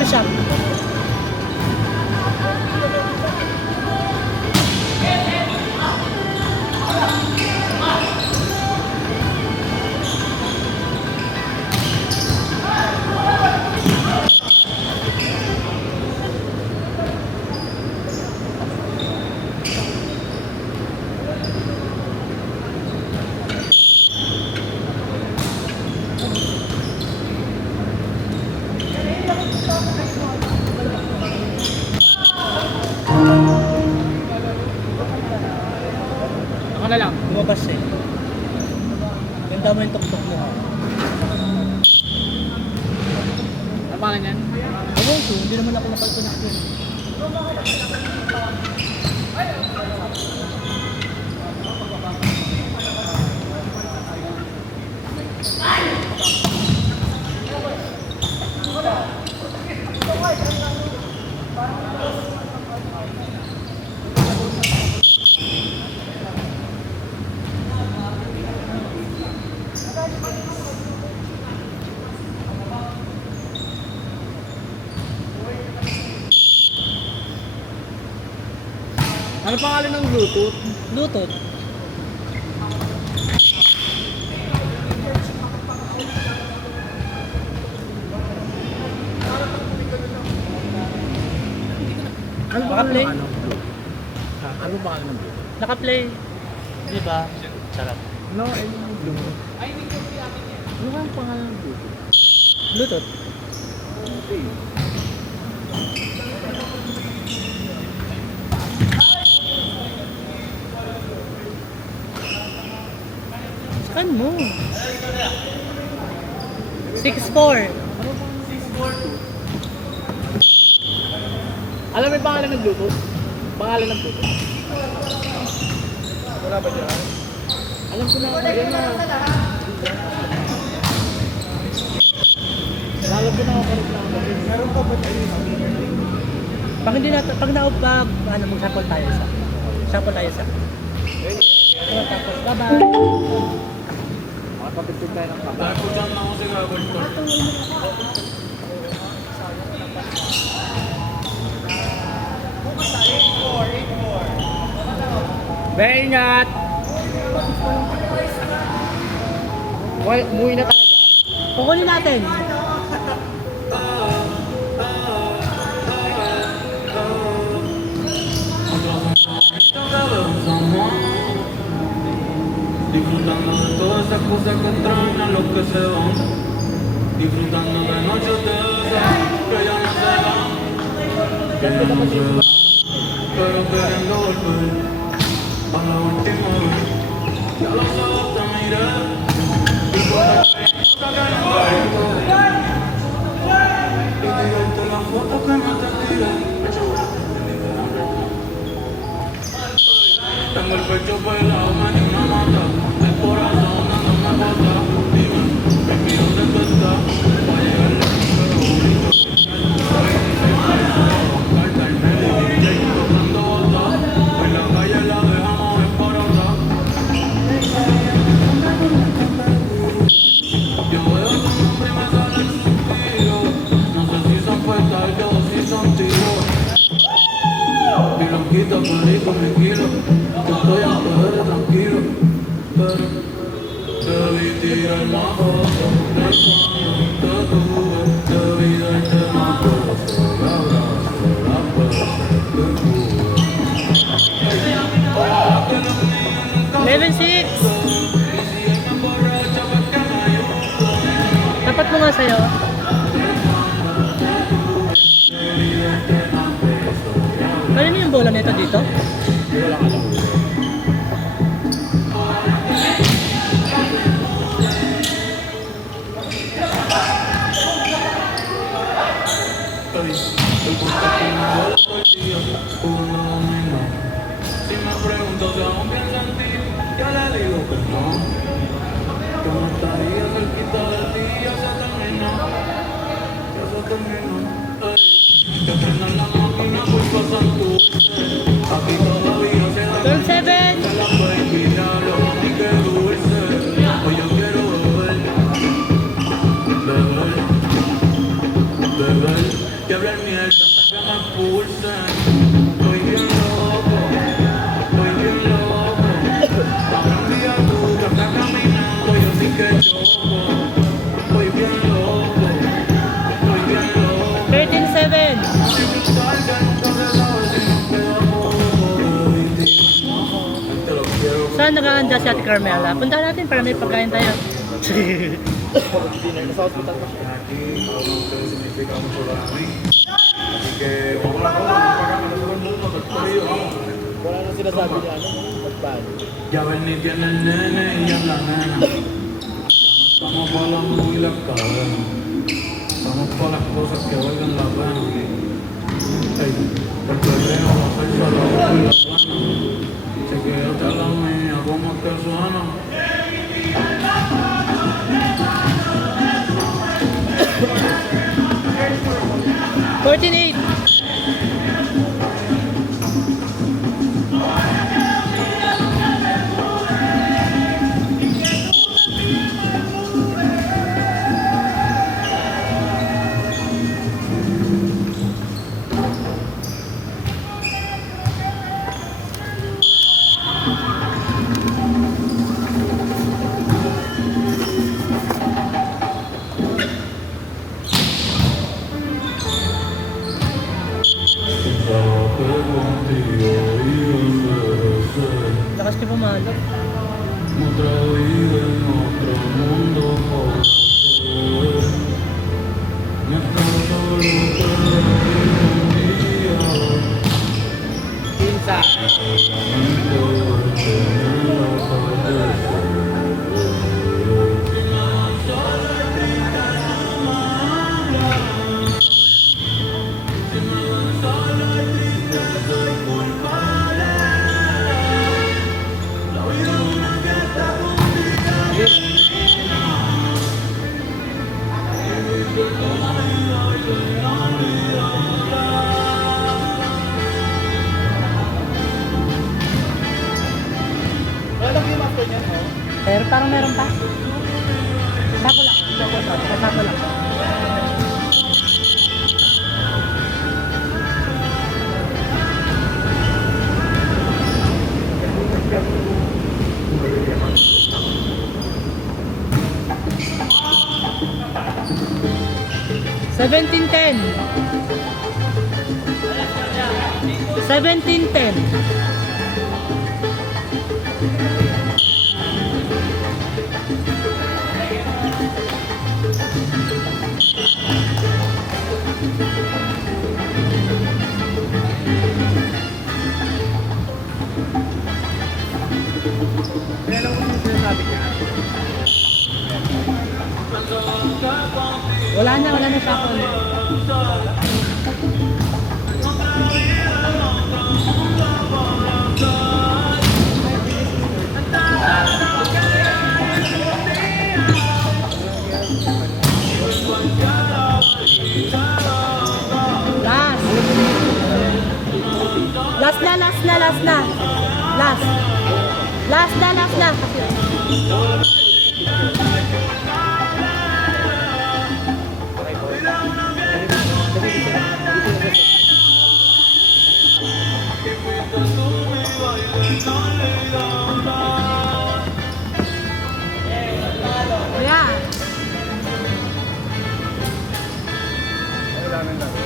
Coffee shop. Ako na lang. Lumabas eh. Ganda mo yung tuktok mo. Ano pangalan yan? Ewan ko, hindi naman ako napalpunak yun. Ano pangalan ng Bluetooth? Bluetooth. Ano Baka pangalan play? ng Bluetooth? Ano pangalan ng Bluetooth? Naka-play. Di ba? Sarap. No, I mean Bluetooth. Ano nga ang pangalan ng Bluetooth? Bluetooth. Okay. Scan mo. 6'4". Alam mo yung pangalan ng Bluetooth? Pangalan ng Bluetooth? Wala ba dyan? Alam ko na. Alam na. Alam ko na ako karoon na. Meron pa ba tayo? Pag hindi natin, pag naupag, ano, mag-sample tayo sa. Sample tayo sa. Tapos, bye-bye. Makapagpipig tayo ng kaba. Very ingat! Well, umuwi na talaga. Kukunin natin. Disfrutando de todas esas cosas que extrañan los que se van. Disfrutando de noches de esas que ya no se dan. Que ya no se dan. Pero queriendo volver a la última vez. Ya los ojos te miré. Y por ahí no te caigo. Y tirarte la foto que no te tiré. Tengo el pecho pelado, me dio una mata. El corazón no me bota. Dime, baby, ¿dónde tú estás? Pa' llegarle pero bonito. Carta el medio, DJ, tocando botas. En la calle la dejamos desbaratar. Yo veo tu nombre y me sale el suspiro. No sé si son petales o si son tiros. Y lo quita perico, me quiero. Que estoy a coger tranquilo. Pero debí tirar más fotos de cuando te tuve. Debí darte más cosas. Y abrazo, las cosas que tuve. Ojalá que los niños nunca 11-6. y si ella me emborracha, pues que me ayude. Tapat mo nga sa'yo. Debí darte más besos. Ano mo yung bola nito dito? Wala ka lang. El gusto que me duele todo el día, jugando dominó. Si me pregunto si aún pienso en ti, ya le digo que no. Que no estaría cerquita de ti, ya se terminó. Ya se terminó. Ey, que frenan la máquina por pasar tu aquí todavía se da 12-7. que la baby diablo, y que dulce. Hoy yo quiero beber, beber, beber. que hablan mierda hasta que me expulsen. Estoy bien loco, estoy bien loco. Habrá un día tú que estás caminando, yo sí que choco. Estoy bien loco, estoy bien loco. 13-7. Si me salga nunca se sabe si nos quedamos. Te lo quiero. Saan nag-aanda si Ate Carmela? Punta natin para may pagkain tayo. Dinner na sa hospital pa siya. Aquí, algo que ustedes significa mucho para mí. Así que vamos a la cosa, vamos para acá, para todo el mundo, todo el corillo, vamos. Wala nang sinasabi niya, ano? Magpano. Ya ven ni tiene el nene y ya la nena. Ya no estamos para la y las cadenas. Estamos para las cosas que valgan la pena. Ey, el perreo, la salsa, la boca y la plana. Se quédate a la mía, como te suena. 14-8. Trabajé contigo y envejecer. Lakas ka pumalap. Otra vida en otro mundo por hacer. Mientras solo te un día. Pinsa. Solamente verte en los Wala lang yung master niya, no? Pero parang meron pa. Sako lang. Sako lang. $17.10. $17.10. Kaya lang ko yung sinasabi niya. Wala na sako. Last na. Kuya. Wala nang laro.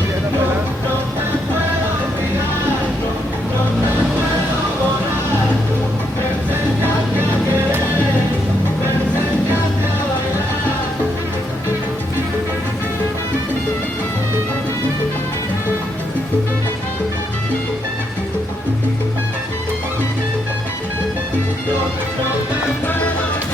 Hindi, ano pala? Yo